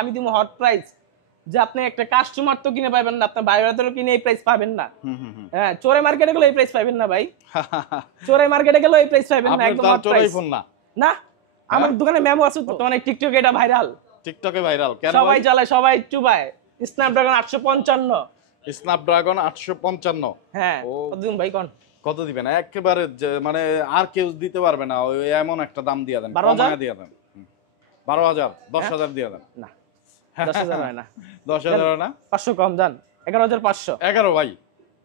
আমি দিব hot price, যে আপনি একটা কাস্টমার তো কিনে পাবেন না, আপনার বাইরেও কিনে এই প্রাইস পাবেন না। হ্যাঁ, চোরে মার্কেটে গেলে এই প্রাইস পাবেন না ভাই। চোরে মার্কেটে গেলে এই প্রাইস পাবেন না, একদম হট প্রাইস। না, আমার দোকানে মেমো আছে তো, মানে টিকটকে এটা ভাইরাল। টিকটকে ভাইরাল কেন? সবাই চালায়, সবাই চুবায়। স্ন্যাপড্রাগন 855। স্ন্যাপড্রাগন 855। হ্যাঁ, কতদিন ভাই কোন? কত দিবেন? একেবারে মানে আর কেউ দিতে পারবে না, ওই এমন একটা দাম দিয়ে দেন, 12,000 দিয়ে দেন। 12,000, 10,000 দিয়ে দেন। না, 10,000 হয় না। 10,000 না, 500 কম জান, 11,500। 11 ভাই,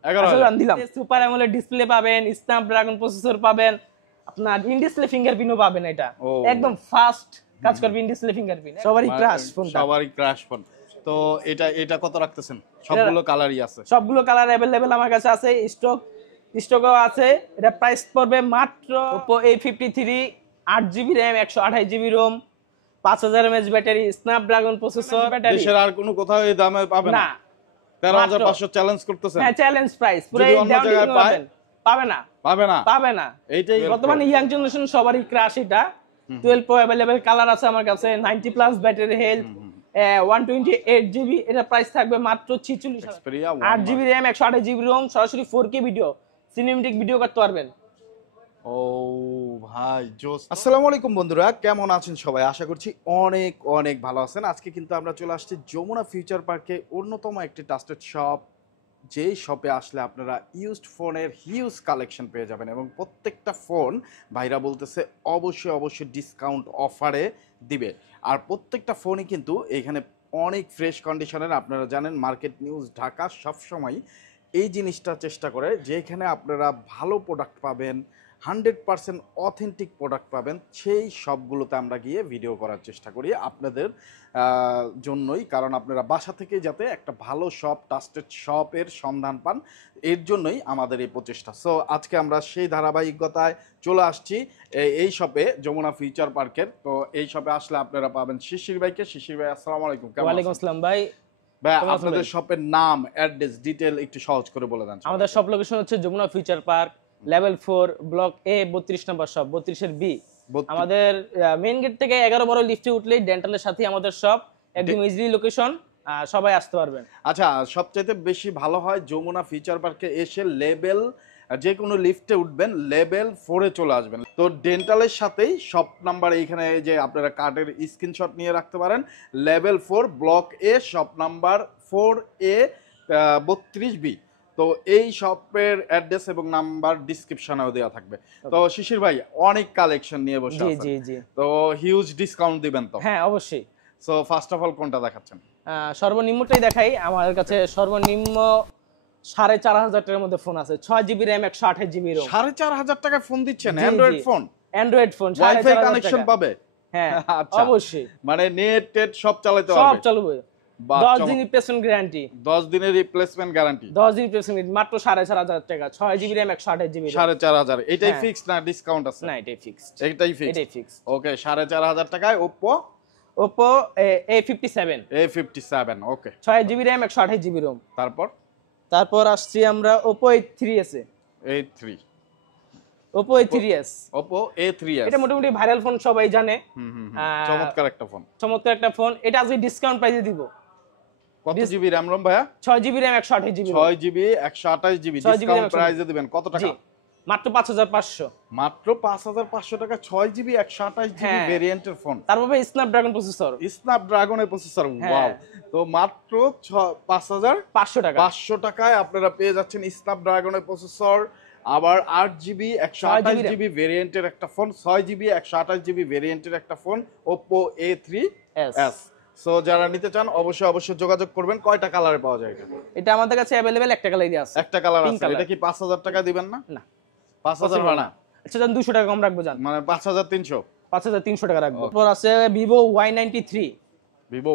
11,000 দিলাম। সুপার অ্যামোলেড ডিসপ্লে পাবেন, স্ন্যাপড্রাগন প্রসেসর পাবেন, আপনার ইন ডিসপ্লে ফিঙ্গারপ্রিন্টও পাবেন। এটা একদম ফাস্ট কাজ করবে, ইন ডিসপ্লে ফিঙ্গারপ্রিন্ট। সবারই ক্রাশ ফোন, সবারই ক্রাশ ফোন। তো এটা কত রাখতেছেন? সবগুলো কালারই আছে? সবগুলো কালার अवेलेबल আমার কাছে আছে, স্টকও আছে। এটা প্রাইস পড়বে মাত্র Oppo A53, 8GB RAM, 128GB ROM, 5000 mAh battery, Snapdragon processor battery. দেশের আর কোনো কোথাও এই দামে পাবেন না? 13,500 চ্যালেঞ্জ করতেছেন? হ্যাঁ, চ্যালেঞ্জ প্রাইস। পুরো এই জায়গায় পাবে না, পাবে না। এইটাই বর্তমানে ইয়াং জেনারেশন সবারই ক্রাশ এটা। 12 Pro अवेलेबल কালার আছে আমার কাছে, 90+ ব্যাটারি হেলথ, 128GB। এটা প্রাইস থাকবে মাত্র 46,000। 8GB RAM, 128GB ROM, সরাসরি 4K ভিডিও, সিনেমেটিক ভিডিও করতে পারবেন। ও ভাই জোস। আসসালামু আলাইকুম বন্ধুরা, কেমন আছেন সবাই? আশা করছি অনেক অনেক ভালো আছেন। আজকে কিন্তু আমরা চলে আসছি যমুনা ফিউচার পার্কে, অন্যতম একটি ট্রাস্টেড শপ, যেই শপে আসলে আপনারা ইউজড ফোনের হিউজ কালেকশন পেয়ে যাবেন এবং প্রত্যেকটা ফোন ভাইরা বলতেছে অবশ্যই ডিসকাউন্ট অফারে দিবে। আর প্রত্যেকটা ফোনই কিন্তু এখানে অনেক ফ্রেশ কন্ডিশনের। আপনারা জানেন মার্কেট নিউজ ঢাকা সবসময় এই জিনিসটা চেষ্টা করে যে এখানে আপনারা ভালো প্রোডাক্ট পাবেন, 100% অথেন্টিক প্রোডাক্ট পাবেন। সেই সবগুলোতে আমরা গিয়ে ভিডিও করার চেষ্টা করি আপনাদের জন্যই, কারণ আপনারা বাসা থেকে যাতে একটা ভালো শপ, ট্রাস্টেড শপের সন্ধান পান, এর জন্যই আমাদের এই প্রচেষ্টা। সো আজকে আমরা সেই ধারাবাহিকতায় চলে আসছি এই শপে, যমুনা ফিউচার পার্কের। তো এই শপে আসলে আপনারা পাবেন শিশির ভাইকে। শিশির ভাই আসসালামু আলাইকুম। ওয়ালাইকুম আসসালাম ভাই। ভাই আপনাদের শপের নাম, অ্যাড্রেস, ডিটেইল একটু সহজ করে বলে দেন। আমাদের শপ লোকেশন হচ্ছে Jamuna Future Park, level 4, block A, 32 নম্বর শপ, 32 এর B। আমাদের মেইন গেট থেকে 11-12 লিফটে উঠলেই ডেন্টালের সাথে আমাদের শপ, একদম ইজিলি লোকেশন, সবাই আসতে পারবেন। আচ্ছা, সবচেয়ে বেশি ভালো হয় যমুনা ফিউচার পার্কে এসে লেভেল, যে কোনো লিফটে উঠবেন, লেভেল 4-এ চলে আসবেন। তো ডেন্টালের সাথেই শপ নাম্বার এইখানে যে আপনারা কার্ডের স্ক্রিনশট নিয়ে রাখতে পারেন। Level 4, block A, shop number 4A, 32B। তো এই শপের অ্যাড্রেস এবং নাম্বার ডিসক্রিপশনেও দেওয়া থাকবে। তো শিশির ভাই অনেক কালেকশন নিয়ে বসে আছেন, জি। তো হিউজ ডিসকাউন্ট দিবেন তো? হ্যাঁ, অবশ্যই। সো ফার্স্ট অফ অল কোনটা দেখাচ্ছেন? সর্বনিম্নটাই দেখাই। আমার কাছে সর্বনিম্ন 4,500 টাকার মধ্যে ফোন আছে, 6GB RAM, 128GB ROM। 4,500 টাকায় ফোন দিচ্ছেন? Android phone? Android phone, wifi connection পাবে? হ্যাঁ, আচ্ছা, অবশ্যই। মানে নেট টেট সব চালাতে পারবে? সব চলবে। 10 দিন রিপ্লেসমেন্ট গ্যারান্টি। 10 দিনের রিপ্লেসমেন্ট গ্যারান্টি? 10 দিন রিপ্লেসমেন্ট, মাত্র 4,500 টাকা, 6GB RAM, 128GB ROM। 4,500? এটাই ফিক্সড না ডিসকাউন্ট আছে? না, এটাই ফিক্সড। এটাই ফিক্সড। ওকে, 4,500 টাকায় Oppo A57। ওকে, 6GB RAM, 128GB ROM। তারপর আসছি আমরা Oppo A3s এ। Oppo A3s এটা মোটামুটি ভাইরাল ফোন, সবাই জানে। চমৎকার একটা ফোন। এটা আজকে ডিসকাউন্ট প্রাইসে দিব। কত জিবি RAM ROM ভাইয়া? 6GB RAM, 128GB ROM। 6GB 128GB discount প্রাইসে দিবেন কত টাকা? মাত্র 5,500। মাত্র 5,500 টাকা 6GB 128GB ভেরিয়েন্টের ফোন। তারপর স্ন্যাপড্রাগন প্রসেসর। স্ন্যাপড্রাগনের প্রসেসর, ওয়াও। তো মাত্র 5,500 টাকায় আপনারা পেয়ে যাচ্ছেন স্ন্যাপড্রাগনের প্রসেসর, আবার 8GB 128GB ভেরিয়েন্টের একটা ফোন, 6GB 128GB ভেরিয়েন্টের একটা ফোন, Oppo A3s। সো যারা নিতে চান অবশ্যই যোগাযোগ করবেন। কয়টা কালারে পাওয়া যায় এটা? এটা আমাদের কাছে अवेलेबल একটা কালারই আছে। একটা কালার আছে। এটা কি 5,000 টাকা দিবেন না? না, 5,000 না। আচ্ছা, জান 200 টাকা কম রাখবো, জান মানে 5,300। 5,300 টাকা রাখবো। তারপর আছে Vivo Y93। Vivo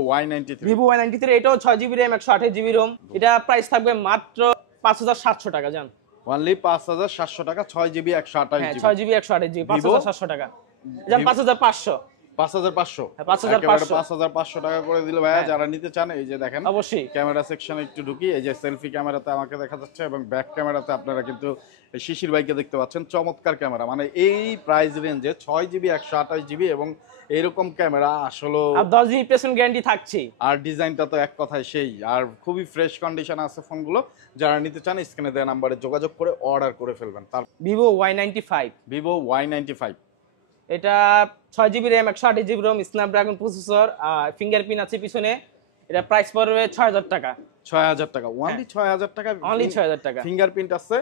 Y93 এটাও 6GB RAM, 128GB ROM। এটা প্রাইস থাকবে মাত্র 5,700 টাকা, জান। অনলি 5,700 টাকা, 6GB 128GB। 6GB 128GB 5,700 টাকা, জান। 5,500। 5500 5500 5500 টাকা করে দিল ভাইয়া। যারা নিতে চান এই যে দেখেন অবশ্যই ক্যামেরা সেকশনে একটু ঢুকি, এই যে সেলফি ক্যামেরাতে আমাকে দেখা যাচ্ছে এবং ব্যাক ক্যামেরাতে আপনারা কিন্তু শিশির ভাইকে দেখতে পাচ্ছেন। চমৎকার ক্যামেরা, মানে এই প্রাইস রেঞ্জে 6GB 128GB এবং এইরকম ক্যামেরা আসলে আর 10 দিন রিপ্লেসমেন্ট গ্যারান্টি থাকছে। আর ডিজাইনটা তো এক কথায় সেই, আর খুবই ফ্রেশ কন্ডিশন আছে ফোনগুলো। যারা নিতে চান স্ক্রিনে দেওয়া নাম্বারে যোগাযোগ করে অর্ডার করে ফেলবেন। তার Vivo Y95, Vivo Y95 এটা 6GB RAM 128GB ROM Snapdragon processor, fingerprint আছে পিছনে। এটা প্রাইস পড়বে 6000 টাকা। 6000 টাকা, অনলি 6000 টাকা, অনলি 6000 টাকা। ফিঙ্গারপ্রিন্ট আছে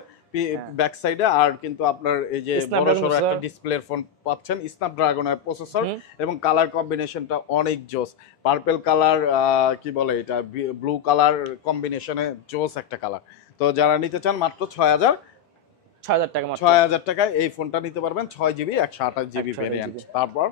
ব্যাক সাইডে, আর কিন্তু আপনার এই যে বড় সরো একটা ডিসপ্লের ফোন পাচ্ছেন, স্ন্যাপড্রাগনের প্রসেসর এবং কালার কম্বিনেশনটা অনেক জোস। পার্পল কালার, কি বলে এটা, ব্লু কালার কম্বিনেশনে জোস একটা কালার। তো যারা নিতে চান মাত্র 6000 টাকা, মাত্র 6000 টাকায় এই ফোনটা নিতে পারবেন, 6GB 128GB ভেরিয়েন্ট। তারপর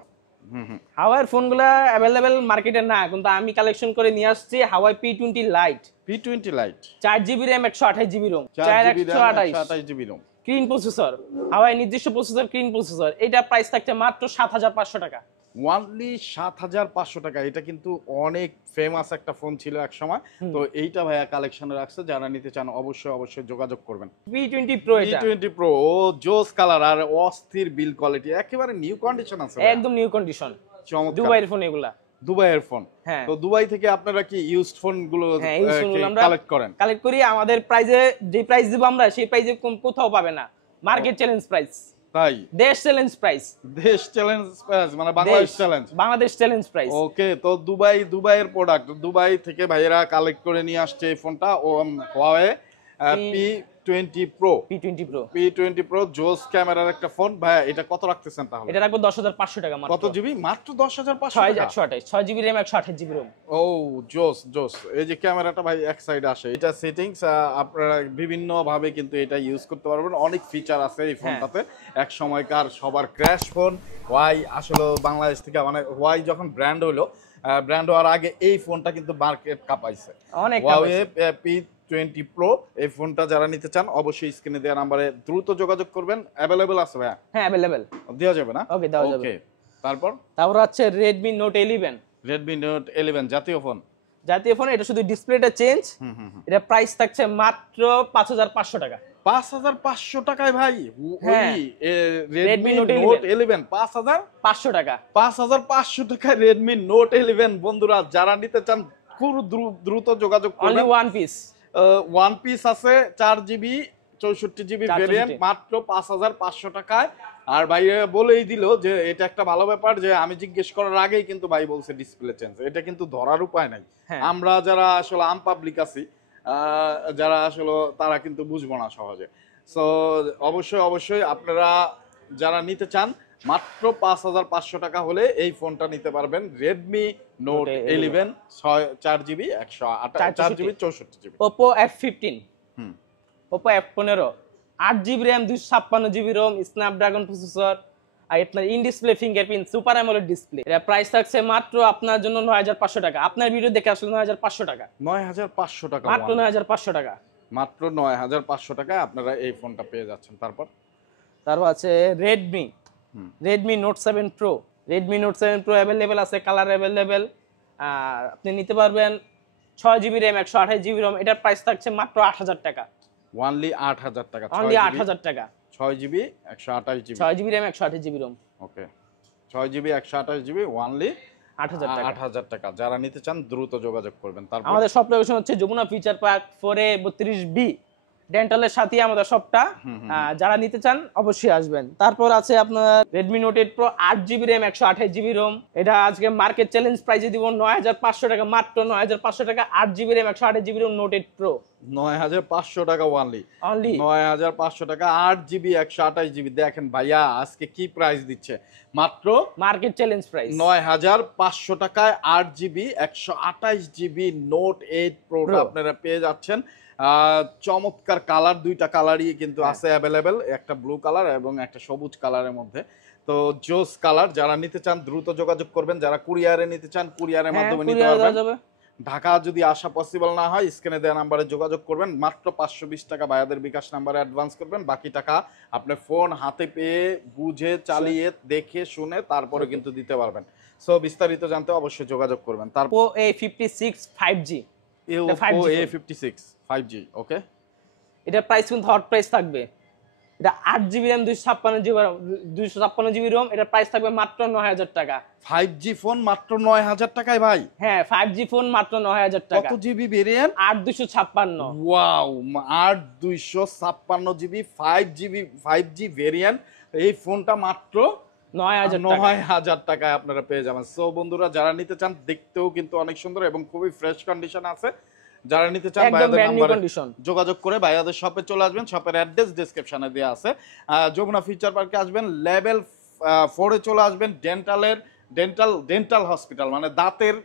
হাওয়াইয়ের ফোনগুলা अवेलेबल মার্কেটে না, কিন্তু আমি কালেকশন করে নিয়ে আসছি Huawei P20 lite. P20 lite 4GB RAM 128GB ROM, 4GB ROM, Kirin processor, Huawei নিজস্ব প্রসেসর, ক্রিন প্রসেসর। এটা প্রাইস থাকছে মাত্র 7500 টাকা। ওনলি 7500 টাকা। এটা কিন্তু অনেক ফেমাস একটা ফোন ছিল এক সময়, তো এইটা ভাইয়া কালেকশনে রাখছে। যারা নিতে চান অবশ্যই যোগাযোগ করবেন। P20 Pro, এটা P20 Pro ও জোস কালার আর অস্থির বিল কোয়ালিটি, একেবারে নিউ কন্ডিশন আছে, একদম নিউ কন্ডিশন। চমৎকার দুবাইয়ের ফোন এগুলা, দুবাইয়ের ফোন। হ্যাঁ, তো দুবাই থেকে আপনারা কি ইউজড ফোন গুলো কালেক্ট করেন? কালেক্ট করি। আমাদের প্রাইজে যে প্রাইস দিব আমরা, সেই প্রাইজে কোথাও পাবে না। মার্কেট চ্যালেঞ্জ প্রাইস, তাই দেশ চ্যালেঞ্জ প্রাইস, দেশ চ্যালেঞ্জ প্রাইস মানে Bangladesh challenge, Bangladesh challenge price. Okay, তো দুবাইয়ের প্রোডাক্ট, দুবাই থেকে ভাইয়েরা কালেক্ট করে নিয়ে আসছে এই ফোনটা। ও Huawei P20 Pro, P20 Pro জোস ক্যামেরার একটা ফোন। ভাই এটা কত রাখতেছেন তাহলে? এটা রাখবো 10500 টাকা মাত্র। কত জিবি? মাত্র 10500 টাকা। 6GB RAM 128GB ROM। ও জোস। এই যে ক্যামেরাটা ভাই এক সাইডে আসে, এটা সেটিংস আপনারা বিভিন্ন ভাবে কিন্তু এটা ইউজ করতে পারবেন। অনেক ফিচার আছে এই ফোনটাতে। এক সময়কার সবার ক্র্যাশ ফোন ওয়াই, আসলে বাংলাদেশ থেকে মানে ওয়াই যখন ব্র্যান্ড হলো, ব্র্যান্ড হওয়ার আগে এই ফোনটা কিন্তু মার্কেট কাঁপাইছে অনেক। Huawei P20 Pro এই ফোনটা যারা নিতে চান অবশ্যই স্ক্রিনে দেওয়া নম্বরে দ্রুত যোগাযোগ করবেন। अवेलेबल আছে ভাই? হ্যাঁ अवेलेबल, দেওয়া যাবে না? ওকে, দেওয়া যাবে। ওকে, তারপর আছে Redmi Note 11। Redmi Note 11 জাতীয় ফোন, এটা শুধু ডিসপ্লেটা চেঞ্জ। এটা প্রাইস থাকছে মাত্র 5500 টাকা। 5500 টাকায় ভাই? হ্যাঁ, Redmi Note 11 5500 টাকা। 5500 টাকায় Redmi Note 11 বন্ধুরা যারা নিতে চান খুব দ্রুত যোগাযোগ করবেন। অনলি ওয়ান পিস আছে 4GB 64GB ভেরিয়েন্ট মাত্র 5500 টাকায়। আর ভাই বলেই দিল যে এটা একটা ভালো ব্যাপার যে আমি জিজ্ঞেস করার আগেই কিন্তু ভাই বলছে ডিসপ্লে চেঞ্জ। এটা কিন্তু ধরার উপায় নাই। আমরা যারা আসলে আম পাবলিক আছি, যারা আসলে তারা কিন্তু বুঝবো না সহজে। সো অবশ্যই আপনারা যারা নিতে চান মাত্র 5500 টাকা হলে এই ফোনটা নিতে পারবেন। Redmi Note 11 4GB 128GB 64GB। Oppo F15, Oppo F15 8GB RAM 256GB ROM Snapdragon processor, আর আপনার in display fingerprint super AMOLED display. এর প্রাইস থাকছে মাত্র আপনার জন্য 9500 টাকা। আপনার ভিডিও দেখে আসলে 9500 টাকা। 9500 টাকা, মাত্র 9500 টাকা, মাত্র 9500 টাকায় আপনারা এই ফোনটা পেয়ে যাচ্ছেন। তারপর আছে Redmi Note 7 Pro। Redmi Note 7 Pro available আছে, কালার अवेलेबल। আর আপনি নিতে পারবেন 6GB RAM 128GB ROM। এটার প্রাইস থাকছে মাত্র 8000 টাকা। অনলি 8000 টাকা, অনলি 8000 টাকা। 6GB 128GB, 6GB RAM 128GB ROM। ওকে, 6GB 128GB অনলি 8000 টাকা। 8000 টাকা। যারা নিতে চান দ্রুত যোগাযোগ করবেন। তারপর আমাদের শপ লোকেশন হচ্ছে যমুনা ফিউচার পার্ক 4A32B ডেন্টালের সাথে আমাদের শপটা। যারা নিতে চান অবশ্যই আসবেন। তারপর আছে আপনার Redmi Note 8 Pro 8GB RAM 128GB ROM। এটা আজকে মার্কেট চ্যালেঞ্জ প্রাইসে দিব 9500 টাকা, মাত্র 9500 টাকা। 8GB RAM 128GB ROM Note 8 Pro 9500 টাকা অনলি 9500 টাকা 8GB 128GB। দেখেন ভাইয়া আজকে কি প্রাইস দিচ্ছে, মাত্র মার্কেট চ্যালেঞ্জ প্রাইস 9500 টাকায় 8GB 128GB Note 8 Pro আপনারা পেয়ে যাচ্ছেন। চমৎকার কালার, দুইটা কালারই কিন্তু আছে अवेलेबल, একটা ব্লু কালার এবং একটা সবুজ কালারের মধ্যে। তো জোস কালার, যারা নিতে চান দ্রুত যোগাযোগ করবেন। যারা কুরিয়ারে নিতে চান কুরিয়ারের মাধ্যমে নিতে পারবেন। ঢাকা যদি আসা পসিবল না হয় স্ক্রিনে দেওয়া নাম্বারে যোগাযোগ করবেন, মাত্র 520 টাকা ভাইয়াদের বিকাশ নাম্বারে অ্যাডভান্স করবেন, বাকি টাকা আপনি ফোন হাতে পেয়ে বুঝে চালিয়ে দেখে শুনে তারপরে কিন্তু দিতে পারবেন। সো বিস্তারিত জানতে অবশ্যই যোগাযোগ করবেন। তারপর Oppo A56 5G, Oppo A56 5G, ওকে, এটা প্রাইস কিন্তু হট প্রাইস থাকবে। এটা 8GB RAM 256GB ROM, এটা প্রাইস থাকবে মাত্র 9000 টাকা। 5G ফোন মাত্র 9000 টাকায় ভাই? হ্যাঁ 5G ফোন মাত্র 9000 টাকা। কত GB variant? 8256। Wow, 8256 GB 5G variant, এই ফোনটা মাত্র 9000 টাকায় আপনারা পেয়ে যাবেন। সো বন্ধুরা যারা নিতে চান, দেখতেও কিন্তু অনেক সুন্দর এবং খুবই ফ্রেশ কন্ডিশন আছে, যারা নিতে চান ভাইয়াদের নাম্বারে যোগাযোগ করে ভাইয়াদের শপে চলে আসবেন। শপের অ্যাড্রেস ডেসক্রিপশনে দেওয়া আছে। যমুনা ফিউচার পার্কে আসবেন, লেভেল 4 এ চলে আসবেন, ডেন্টাল হসপিটাল মানে দাঁতের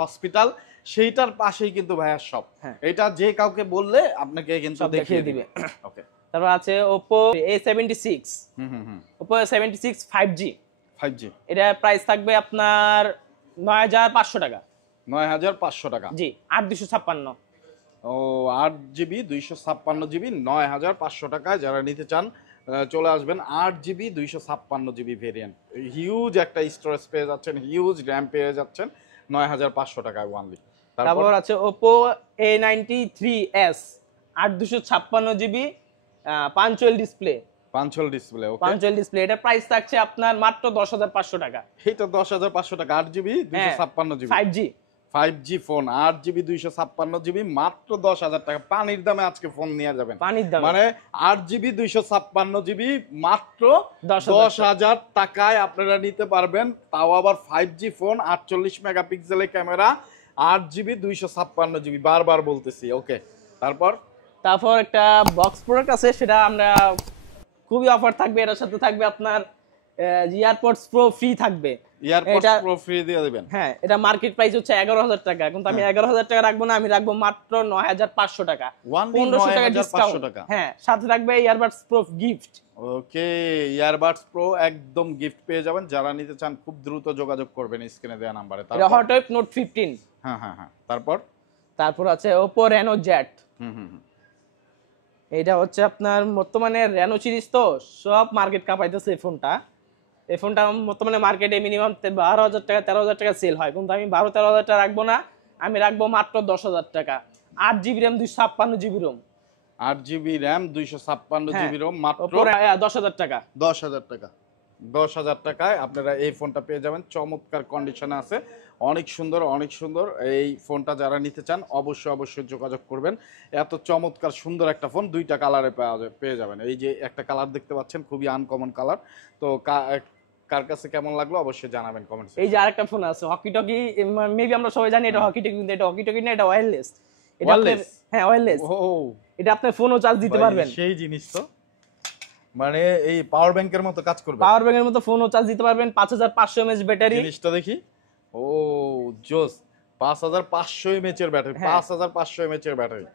হসপিটাল, সেইটার পাশেই কিন্তু ভাইয়ার শপ। এটা যে কাউকে বললে আপনাকে কিন্তু দেখিয়ে দিবে। ওকে, তারপর আছে Oppo A76। Oppo A76 5G। এটা প্রাইস থাকবে আপনার 9500 টাকা। 9500 টাকা, জি, 8256। ও 8GB 256GB 9500 টাকায় যারা নিতে চান চলে আসবেন। 8GB 256GB ভেরিয়েন্ট, হিউজ একটা স্টোরেজ পেয়ে যাচ্ছেন, হিউজ র্যাম পেয়ে যাচ্ছেন 9500 টাকায় ওয়ানলি। তারপর আছে Oppo A93s 8256GB punctual display. এটা প্রাইস থাকছে আপনার মাত্র 10500 টাকা। এটা 10500 টাকা, 8GB 256GB 5G phone, 8GB 256GB মাত্র 10000 টাকা। পানির দামে আজকে ফোন নিয়ে যাবেন, মানে 8GB 256GB মাত্র 10000 টাকায় আপনারা নিতে পারবেন, তাও আবার 5G ফোন, 48 মেগাপিক্সেলের ক্যামেরা, 8GB 256GB, বারবার বলতেছি। ওকে, তারপর একটা বক্স প্রোডাক্ট আছে, সেটা আমরা খুবই অফার থাকবে, এর সাথে থাকবে আপনার এয়ারপডস প্রো ফ্রি থাকবে। এয়ারপডস প্রো ফ্রি দিয়ে দিবেন। হ্যাঁ, এটা মার্কেট প্রাইস হচ্ছে 11000 টাকা, কিন্তু আমি 11000 টাকা রাখবো না, আমি রাখবো মাত্র 9500 টাকা, 1500 টাকা ডিসকাউন্ট। হ্যাঁ, সাথে থাকবে ইয়ারবাডস প্রো গিফট। ওকে, ইয়ারবাডস প্রো একদম গিফট পেয়ে যাবেন। যারা নিতে চান খুব দ্রুত যোগাযোগ করবেন স্ক্রিনে দেওয়া নম্বরে। এটা হটওয়েভ নোট 15। হ্যাঁ, তারপর আছে Oppo Reno Z। এটা হচ্ছে আপনার বর্তমানে রেনো সিরিজ, তো সব মার্কেট কাঁপাইতেছে এই ফোনটা। এই ফোনটা বর্তমানে মার্কেটে মিনিমাম 12000 টাকা 13000 টাকা সেল হয়, কিন্তু আমি 12-13000 টাকা রাখবো না, আমি রাখবো মাত্র 10000 টাকা। 8GB RAM 256GB ROM, 8GB RAM 256GB ROM মাত্র 10000 টাকা। 10000 টাকায় আপনারা এই ফোনটা পেয়ে যাবেন। চমৎকার কন্ডিশনে আছে, অনেক সুন্দর এই ফোনটা। যারা নিতে চান অবশ্যই যোগাযোগ করবেন। এত চমৎকার সুন্দর একটা ফোন দুইটা কালারে পেয়ে যাবেন। এই যে একটা কালার দেখতে পাচ্ছেন, খুবই আনকমন কালার। তো কার কাছে কেমন লাগলো অবশ্যই জানাবেন কমেন্টসে। এই যে আরেকটা ফোন আছে হকি টকি, মেবি আমরা সবাই জানি এটা হকি টকি, কিন্তু এটা হকি টকি না, এটা ওয়্যারলেস। হ্যাঁ, ওয়্যারলেস। এটা আপনি ফোনও চার্জ দিতে পারবেন। সেই জিনিস তো, মানে এই পাওয়ার ব্যাংকের মতো কাজ করবে। পাওয়ার ব্যাংকের মতো ফোনও চার্জ দিতে পারবেন। 5500 mAh ব্যাটারি। জিনিসটা দেখি, ও জোস, 5500 mAh এর ব্যাটারি, 5500 mAh এর ব্যাটারি।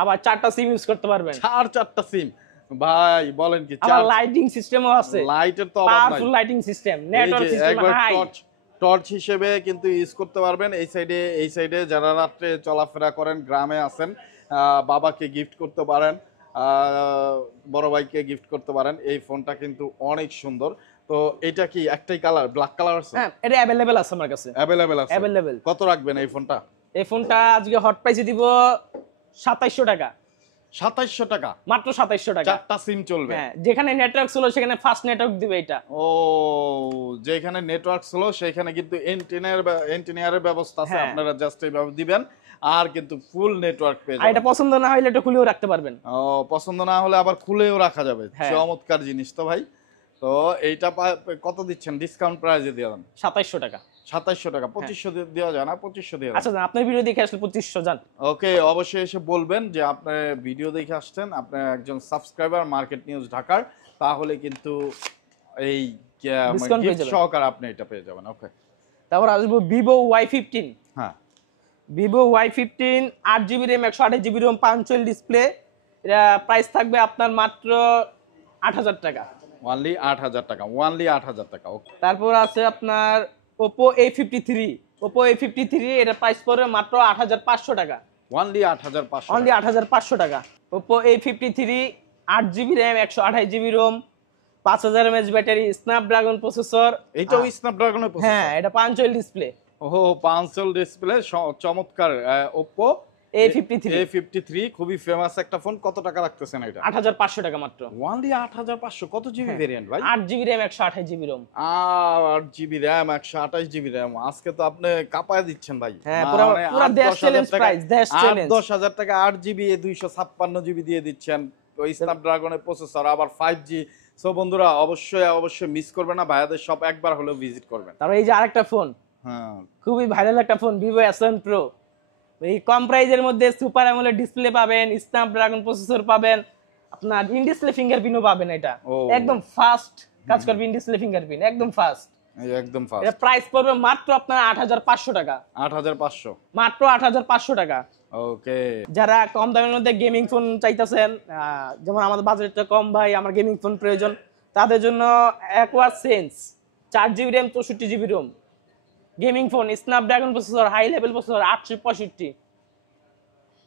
আবার 4টা সিম ইউজ করতে পারবেন। 4টা সিম ভাই, বলেন কি? আবার লাইটিং সিস্টেমও আছে, লাইটের তো অভাব নাই, powerful lighting system, network system high, torch হিসেবে কিন্তু ইউজ করতে পারবেন। এই সাইডে যারা রাত্রে চলাফেরা করেন, গ্রামে আছেন, বাবাকে গিফট করতে পারেন, বড় ভাইকে গিফট করতে পারেন। এই ফোনটা কিন্তু অনেক সুন্দর। তো এটা কি একটাই কালার, ব্ল্যাক কালার আছে? হ্যাঁ, এটা अवेलेबल আছে আমার কাছে। अवेलेबल। কত রাখবেন এই ফোনটা? এই ফোনটা আজকে হট প্রাইসে দিব 2700 টাকা। 2700 টাকা, মাত্র 2700 টাকা। 4টা সিম চলবে। হ্যাঁ, যেখানে নেটওয়ার্ক ছিল সেখানে ফাস্ট নেটওয়ার্ক দিবে এটা। ও, যেখানে নেটওয়ার্ক ছিল সেখানে কিন্তু এন্টিনিয়ারের ব্যবস্থা আছে, আপনারা জাস্ট এইভাবে দিবেন আর কিন্তু ফুল নেটওয়ার্ক পেয়ে যাবেন। এটা পছন্দ না হলে এটা খুলেও রাখতে পারবেন। ও, পছন্দ না হলে আবার খুলেও রাখা যাবে। চমৎকার জিনিস তো ভাই। তো এইটা কত দিচ্ছেন? ডিসকাউন্ট প্রাইসে দিয়ে দেন। 2700 টাকা। 2700 টাকা, 2500 দেওয়া যায় না? 2500 দেওয়া। আচ্ছা, আপনার ভিডিও দেখে আসলে 2500 জান। ওকে, অবশ্যই এসে বলবেন যে আপনি ভিডিও দেখে আসছেন, আপনি একজন সাবস্ক্রাইবার মার্কেট নিউজ ঢাকার, তাহলে কিন্তু এই গিফট সহকারে আপনি এটা পেয়ে যাবেন। ওকে, তারপর আসবো Vivo Y15। হ্যাঁ, Vivo Y15 8GB RAM 128GB ROM punctual display. এটা প্রাইস থাকবে আপনার মাত্র 8000 টাকা। অনলি 8000 টাকা, অনলি 8000 টাকা। ওকে, তারপর আছে আপনার Oppo A53 Oppo A53 এটা প্রাইস পড়বে মাত্র 8500 টাকা। অনলি 8500। অনলি 8500 টাকা। Oppo A53 8GB RAM 128GB ROM 5000 mAh battery, Snapdragon processor. এটাও স্ন্যাপড্রাগনের প্রসেসর? হ্যাঁ, এটা পাঞ্চুয়াল ডিসপ্লে। ওহো, পাঞ্চুয়াল ডিসপ্লে, চমৎকার। Oppo A53 খুবই ফেমাস একটা ফোন। কত টাকা রাখতেছেন এটা? 8500 টাকা মাত্র। অনলি 8500। কত জিবি ভেরিয়েন্ট ভাই? 8GB RAM 128GB ROM। 8GB RAM 128GB RAM। আজকে তো আপনি কাপায় দিচ্ছেন ভাই। হ্যাঁ, পুরো দেশ চ্যালেঞ্জ প্রাইস, দেশ চ্যালেঞ্জ। 10,000 টাকা 8GB 256GB দিয়ে দিচ্ছেন, ওই স্ন্যাপড্রাগনের প্রসেসর, আবার 5G। সো বন্ধুরা অবশ্যই মিস করবেন না, ভাইয়াদের সব একবার হলেও ভিজিট করবেন। তারপর এই যে আরেকটা ফোন, হ্যাঁ, খুবই ভাইরাল একটা ফোন, Vivo S1 Pro। এই কম প্রাইজের মধ্যে সুপার অ্যামোলেড ডিসপ্লে পাবেন, স্ন্যাপড্রাগন প্রসেসর পাবেন, আপনার ইন ডিসপ্লে ফিঙ্গারপ্রিন্টও পাবেন। এটা একদম ফাস্ট কাজ করবে, ইন ডিসপ্লে ফিঙ্গারপ্রিন্ট একদম ফাস্ট। একদম ফাস্ট। এটা প্রাইস পড়বে মাত্র আপনার 8500 টাকা। 8500 মাত্র 8500 টাকা। ওকে। যারা কম দামের মধ্যে গেমিং ফোন চাইতেছেন, যেমন আমাদের বাজেটটা কম ভাই, আমার গেমিং ফোন প্রয়োজন, তাদের জন্য Aqua Sense 4GB RAM 64GB ROM gaming phone, Snapdragon processor, high level processor 865।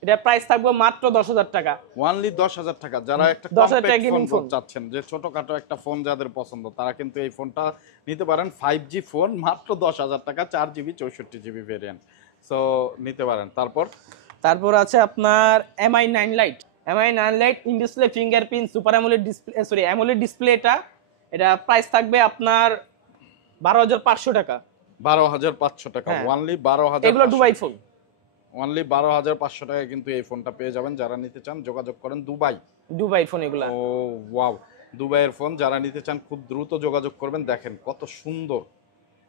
এটা প্রাইস থাকবে মাত্র 10000 টাকা। অনলি 10000 টাকা। যারা একটা 10,000 টাকা কম্প্যাক্ট গেমিং ফোন ফোন চাচ্ছেন, যে ছোটখাটো একটা ফোন যাদের পছন্দ, তারা কিন্তু এই ফোনটা নিতে পারেন। 5G ফোন, মাত্র 10000 টাকা, 4GB 64GB ভেরিয়েন্ট। সো নিতে পারেন। তারপর আছে আপনার Mi9 Lite। Mi9 Lite in display fingerprint super AMOLED display, sorry AMOLED display. এটা প্রাইস থাকবে আপনার 12500 টাকা। 12500 টাকা। অনলি 12000। এগুলো দুবাই ফোন। অনলি 12500 টাকায় কিন্তু এই ফোনটা পেয়ে যাবেন। যারা নিতে চান যোগাযোগ করেন। দুবাই ফোন এগুলা। ও ওয়াও, দুবাইয়ের ফোন যারা নিতে চান খুব দ্রুত যোগাযোগ করবেন। দেখেন কত সুন্দর।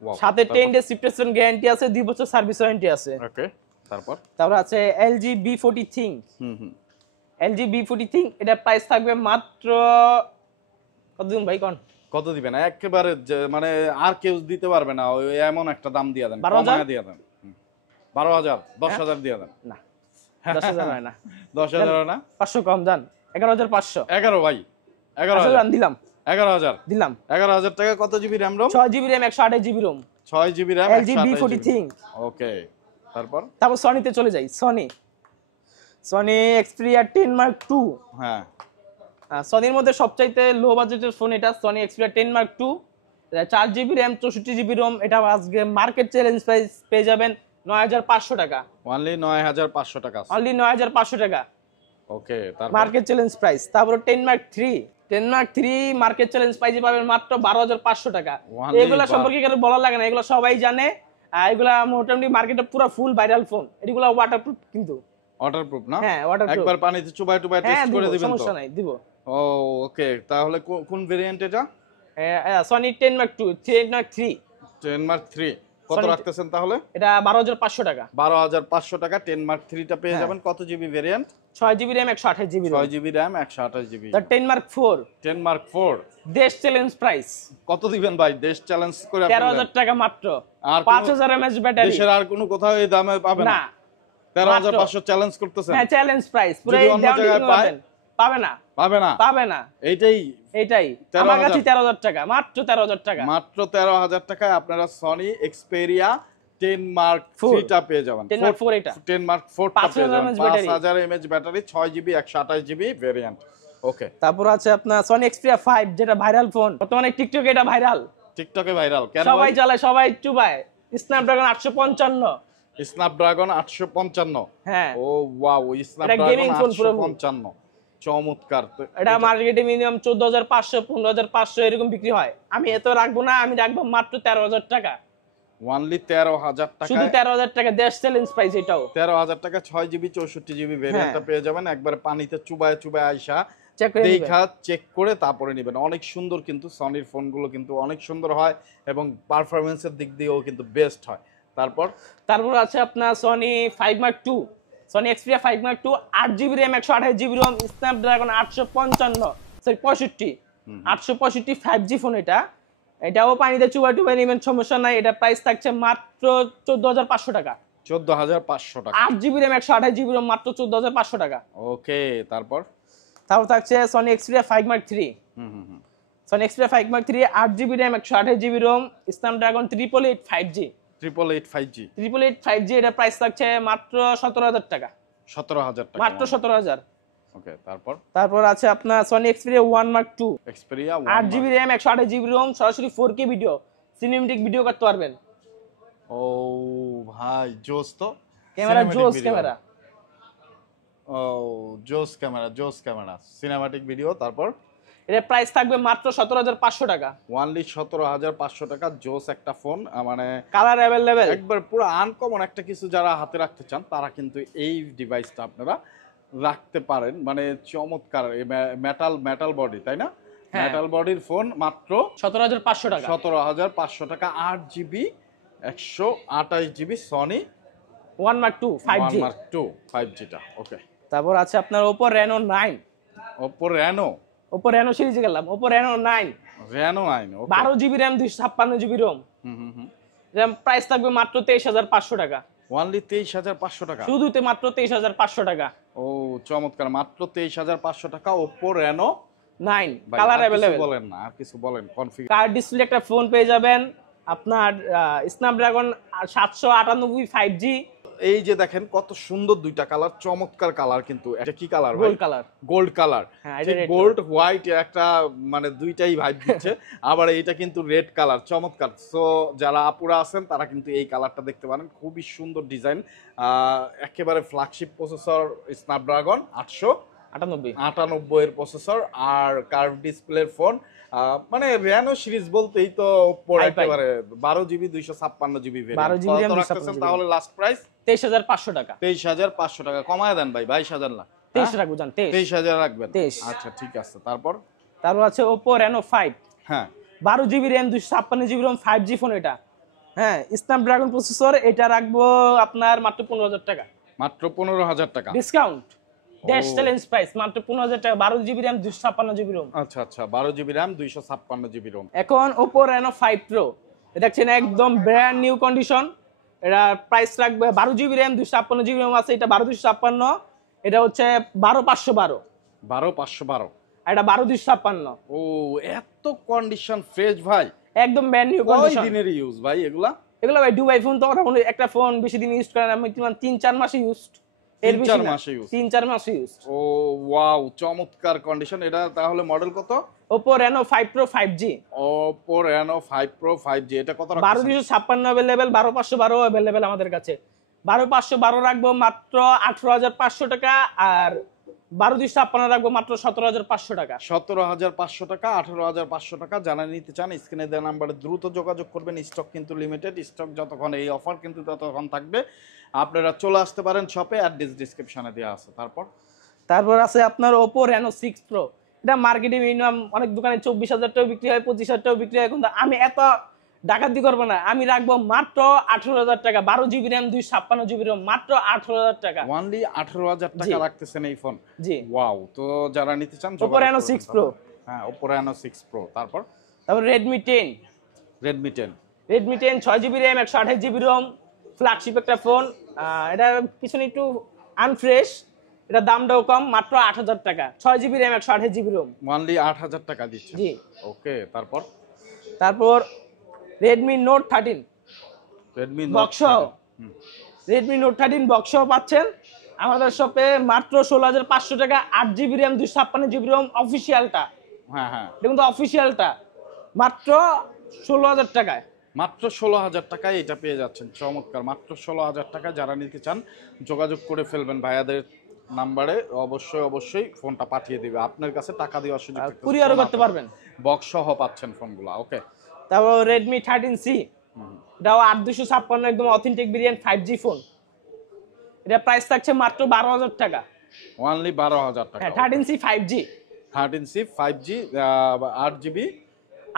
ওয়াও। সাথে 10 ডে রিপ্লেসমেন্ট গ্যারান্টি আছে, 2 বছর সার্ভিস ওয়ারেন্টি আছে। ওকে। তারপর আছে LG B40 Think। LG B40 Think এটা প্রাইস থাকবে মাত্র কত দিন ভাই কোন? কত দিবেন? একেবারে মানে আর কেউ দিতে পারবে না, ওই এমন একটা দাম দিয়ে দেন, কমায় দিয়ে দেন। 12000, 10000 দিয়ে দেন। না, 10000 হয় না। 10000 না, 500 কম দেন। 11500। 11 ভাই, 11000 দিলাম। 11000 দিলাম। 11000 টাকা। কত GB RAM ROM? 6GB RAM 128GB ROM। 6GB RAM LG B40 Think। ওকে। তারপর সনিতে চলে যাই। Sony Xperia 10 Mark II। হ্যাঁ, সনির মধ্যে সবচাইতে লো বাজেটের ফোন এটা, Sony Xperia 10 Mark II। 4GB RAM 64GB ROM। এটা আজকে মার্কেট চ্যালেঞ্জ প্রাইস পেয়ে যাবেন 9500 টাকা। অনলি 9500 টাকা। অনলি 9500 টাকা। ওকে। তারপর মার্কেট চ্যালেঞ্জ প্রাইস। তারপর 10 Mark III। 10 Mark III market challenge প্রাইসে পাবেন মাত্র 12500 টাকা। এগুলা সম্পর্কে কেন বলা লাগে না, এগুলো সবাই জানে। এগুলা মোটামুটি মার্কেটে পুরো ফুল ভাইরাল ফোন। এগুলো ওয়াটারপ্রুফ কিন্তু। ওয়াটারপ্রুফ না? হ্যাঁ, ওয়াটারপ্রুফ। একবার পানিতে চুবাই টেস্ট করে দিবেন তো? সমস্যা নাই, দিব। ও ওকে। তাহলে কোন ভেরিয়েন্ট এটা? Sony 10 Mark II, 10 Mark III। 10 Mark III কত রাখতেছেন তাহলে? এটা 12500 টাকা। 12500 টাকা 10 Mark III টা পেয়ে যাবেন। কত GB variant? 6GB RAM 128GB ROM। 6GB RAM 128GB। 10 Mark IV। 10 Mark IV দেশ চ্যালেঞ্জ প্রাইস। কত দিবেন ভাই? দেশ চ্যালেঞ্জ করে 13000 টাকা মাত্র। আর 5000 mAh ব্যাটারি। দেশের আর কোনো কোথাও এই দামে পাবেন না? 13500 চ্যালেঞ্জ করতেছেন? হ্যাঁ, চ্যালেঞ্জ প্রাইস। পুরো যদি অন্য জায়গায় পাবে না। পাবে না। এইটাই আমার কাছে 13000 টাকা, মাত্র 13000 টাকা। মাত্র 13000 টাকায় আপনারা সনি Xperia 10 Mark III টা পেয়ে যাবেন। 10 Mark IV এটা। 10 Mark IV টা পেয়ে যাবেন। 5000 mAh battery, 6GB 128GB variant. ওকে। তারপর আছে আপনার সনি Xperia 5, যেটা ভাইরাল ফোন বর্তমানে। টিকটকে এটা ভাইরাল। টিকটকে ভাইরাল কেন? সবাই চালায়, সবাই চুবায়। স্ন্যাপড্রাগন 855। স্ন্যাপড্রাগন 855। হ্যাঁ। ও ওয়াও, স্ন্যাপড্রাগন 855 চমৎকার। এটা মার্কেটে মিনিমাম 14500, 15500 এরকম বিক্রি হয়। আমি এত রাখবো না, আমি রাখবো মাত্র 13000 টাকা। অনলি 13000 টাকা। শুধু 13000 টাকা দেশ চ্যালেঞ্জ প্রাইস এটাও। 13000 টাকা 6GB 64GB ভেরিয়েন্টটা পেয়ে যাবেন। একবার পানিতে চুবায় আইসা দেখা চেক করে তারপরে নেবেন। অনেক সুন্দর কিন্তু সনির ফোনগুলো কিন্তু অনেক সুন্দর হয় এবং পারফরম্যান্সের দিক দিয়েও কিন্তু বেস্ট হয়। তারপর আছে আপনার Sony 5 Mark II। Sony Xperia 5 Mark II 8GB RAM 128GB ROM, Snapdragon 865 5G phone. এটাও পানিতে চুবাই নেবেন, সমস্যা নাই। এটা প্রাইস থাকছে মাত্র 14500 টাকা। 14500 টাকা। 8GB RAM 128GB ROM, মাত্র 14500 টাকা। ওকে। তারপর থাকছে Sony Xperia 5 Mark III। Sony Xperia 5 Mark III 8GB RAM 128GB ROM, Snapdragon 888 5G। 888 5G 888 5G এটা প্রাইস থাকছে মাত্র 17,000 টাকা। 17,000 টাকা মাত্র 17,000। ওকে, তারপর আছে আপনার Sony Xperia 1 Mark II, Xperia 8GB RAM 128GB ROM, সরাসরি 4K ভিডিও, সিনেমেটিক ভিডিও করতে পারবেন। ও ভাই জোস তো, ক্যামেরা জোস ক্যামেরা। ও জোস ক্যামেরা সিনেম্যাটিক ভিডিও। তারপর এর প্রাইস থাকবে মাত্র 17,500 টাকা। ওনলি 17,500 টাকা। জোস একটা ফোন, মানে কালার अवेलेबल, একবার পুরো আনকমন একটা কিছু যারা হাতে রাখতে চান তারা কিন্তু এই ডিভাইসটা আপনারা রাখতে পারেন। মানে চমৎকার মেটাল বডি, তাই না? মেটাল বডির ফোন মাত্র 17,500 টাকা। 17,500 টাকা। 8GB 128GB Sony 1 Mark II 5G। 1 Mark II 5G টা। ওকে, তারপর আছে আপনার Oppo Reno 9। Oppo Reno সিরিজে গেলাম, Oppo Reno 9। ওকে, 12GB RAM 256GB ROM। RAM price থাকবে মাত্র 23,500 টাকা। ওনলি 23,500 টাকা, শুধুতে মাত্র 23,500 টাকা। ও চমৎকার, মাত্র 23,500 টাকা। Oppo Reno 9 colour available. বলেন না, আর কিছু বলেন। কনফিগার কার্ড ডিসপ্লে একটা ফোন পেয়ে যাবেন আপনার স্ন্যাপড্রাগন 798 5G। এই যে দেখেন কত সুন্দর দুইটা কালার, চমৎকার কালার। কিন্তু এটা কি colour? Gold colour. Gold colour, হ্যাঁ, এটা red গোল্ড হোয়াইট একটা, মানে দুইটাই ভাইব দিচ্ছে। আবার এটা কিন্তু রেড কালার, চমৎকার। সো যারা আপুরা আছেন তারা কিন্তু এই কালারটা দেখতে পারেন, খুবই সুন্দর ডিজাইন। একেবারে ফ্ল্যাগশিপ প্রসেসর স্ন্যাপড্রাগন 898 এর প্রসেসর, আর কার্ভ ডিসপ্লের ফোন। মানে রেনো সিরিজ বলতেই তো Oppo একেবারে 12GB 256GB ভেরিয়েন্ট। তাহলে লাস্ট প্রাইস 23,500 টাকা। 23,500 টাকা। কমায় দেন ভাই, 22,000 না, 23 রাখবো জান, 23,000 রাখবেন। 23। আচ্ছা ঠিক আছে। তারপর আছে Oppo Reno 5। হ্যাঁ, 12GB RAM 256GB ROM 5G phone এটা। হ্যাঁ, স্ন্যাপড্রাগন প্রসেসর, এটা রাখবো আপনার মাত্র 15,000 টাকা। মাত্র 15,000 টাকা ডিসকাউন্ট, ড্যাশ চ্যালেঞ্জ প্রাইস মাত্র 15,000 টাকা। 12GB RAM 256GB ROM। আচ্ছা, 12GB RAM 256GB ROM। এখন Oppo Reno 5 Pro, এটা দেখছেন একদম ব্র্যান্ড নিউ কন্ডিশন। এটা প্রাইস রাখবে 12GB RAM 256GB ROM আছে, এটা 12,256। এটা হচ্ছে 12,512। 12,512। এটা 12,256। ও এত কন্ডিশন ফ্রেশ ভাই, একদম ব্র্যান্ড নিউ কয় কন্ডিশন। দিনের ইউজ ভাই এগুলা? ভাই দুবাই ফোন তো একটা ফোন বেশি দিন ইউজ করেন, আমি 3-4 মাসে ইউজ, এর বেশি 3-4 না, মাসে ইউজ। 3-4 মাসে ইউজ। ও ওয়াও, চমৎকার কন্ডিশন। এটা তাহলে মডেল কত? Oppo Reno 5 Pro 5G। Oppo Reno 5 Pro 5G। এটা কত রাখছেন? 12,256 अवेलेबल, 12,512 अवेलेबल আমাদের কাছে। 12,512 রাখবো মাত্র 18,500 টাকা, আর 12,256 রাখবো মাত্র 17,500 টাকা। 17,500 টাকা, 18,500 টাকা। জানা নিতে চান স্ক্রিনে দেওয়া নাম্বারে দ্রুত যোগাযোগ করবেন। স্টক কিন্তু লিমিটেড, স্টক যতক্ষণ, এই অফার কিন্তু ততক্ষণ থাকবে। আপনারা চলে আসতে পারেন শপে, অ্যাড্রেস ডেসক্রিপশনে দেওয়া আছে। তারপর আছে আপনার Oppo Reno 6 Pro। এটা মার্কেটে মিনিমাম অনেক দোকানে 24,000 টাকা বিক্রি হয়, 25,000 টাকা বিক্রি হয়, কিন্তু আমি এত ডাকাতি করবো না, আমি রাখবো মাত্র 18,000 টাকা। 12GB RAM 256GB ROM মাত্র 18,000 টাকা। ওনলি 18,000 টাকা রাখতেছেন এই ফোন? জি। ওয়াও, তো যারা নিতে চান Oppo Reno 6 Pro। হ্যাঁ, Oppo Reno 6 Pro। তারপর Redmi 10। Redmi 10 6GB RAM 128GB ROM, flagship একটা ফোন। এটা পিছনে একটু আনফ্রেশ, এটা দামটাও কম, মাত্র 8,000 টাকা। 6GB RAM 128GB ROM। Only 8,000 টাকা দিচ্ছেন? জি। ওকে, তারপর Redmi Note 13 Redmi box. Redmi Note 13 box পাচ্ছেন আমাদের শপে মাত্র 16,500 টাকা। 8GB RAM 256GB ROM অফিশিয়ালটা। হ্যাঁ, এটা কিন্তু অফিশিয়ালটা মাত্র 16,000 টাকায়। মাত্র 16,000 টাকায় এটা পেয়ে যাচ্ছেন। চমৎকার, মাত্র 16,000 টাকা। যারা নিতে চান যোগাযোগ করে ফেলবেন ভাইয়াদের নাম্বারে, অবশ্যই ফোনটা পাঠিয়ে দিবে আপনার কাছে। টাকা দেওয়ার সুযোগ, কুরিয়ারও করতে পারবেন, বক্স সহ পাচ্ছেন ফোনগুলো। ওকে, তারপর Redmi 13C, এটাও 8,256 একদম অথেন্টিক ভেরিয়েন্ট 5G ফোন। এটা প্রাইস থাকছে মাত্র 12,000 টাকা। ওনলি 12,000 টাকা। 13C 5G 5G 8GB